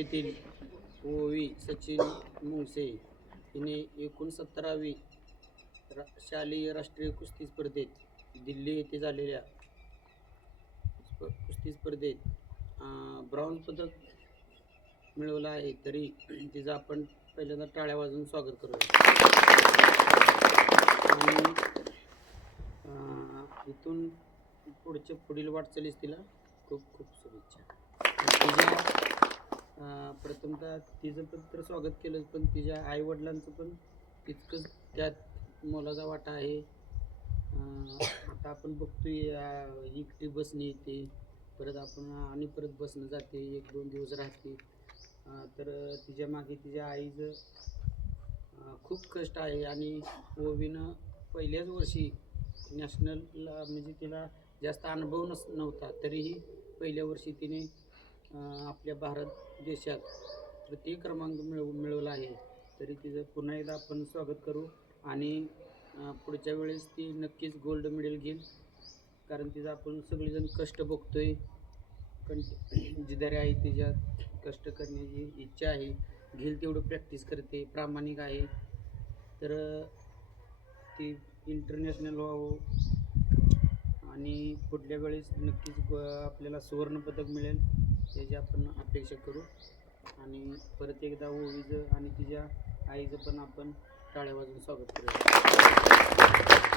येथील ओवी सचिन मुंगसे हिने 69वी शालेय राष्ट्रीय कुस्ती स्पर्धेत दिल्ली येथे झालेल्या कुस्ती स्पर्धेत ब्रॉन्झ पदक मिळवलं आहे. तरी तिचं आपण पहिल्यांदा टाळ्या वाजवून स्वागत करूया. आणि इथून पुढील वाटचालीस तिला खूप खूप शुभेच्छा. तिच्या प्रथमतः तिचं पण तर स्वागत केलं, पण तिच्या आईवडिलांचं पण तितकंच त्यात मोलाचा वाटा आहे. आता आपण बघतोय एकटी बसणी येते, परत आपण आणि परत बसणं जाते, 1-2 दिवस राहते. तर तिच्या मागे तिच्या आईचं खूप कष्ट आहे. आणि ओवीनं पहिल्याच वर्षी नॅशनलला, म्हणजे तिला जास्त अनुभव नव्हता, तरीही पहिल्या वर्षी तिने आपल्या भारत देशात तृतीय क्रमांक मिळवला आहे. तरी तिचं पुन्हा एकदा आपण स्वागत करू आणि पुढच्या वेळेस ती नक्कीच गोल्ड मेडल घेईल. कारण तिचं आपण सगळेजण कष्ट बघतोय, जिद्दारी आहे, तिच्यात कष्ट करण्याची इच्छा आहे, घेईल तेवढं प्रॅक्टिस करते, प्रामाणिक आहे. तर ती इंटरनॅशनल व्हावं आणि पुढल्या वेळेस नक्कीच आपल्याला सुवर्णपदक मिळेल याची आपण अपेक्षा करू. आणि परत एकदा ओवीचं आणि तिच्या आईचं पण आपण टाळ्या वाजवून स्वागत करूया.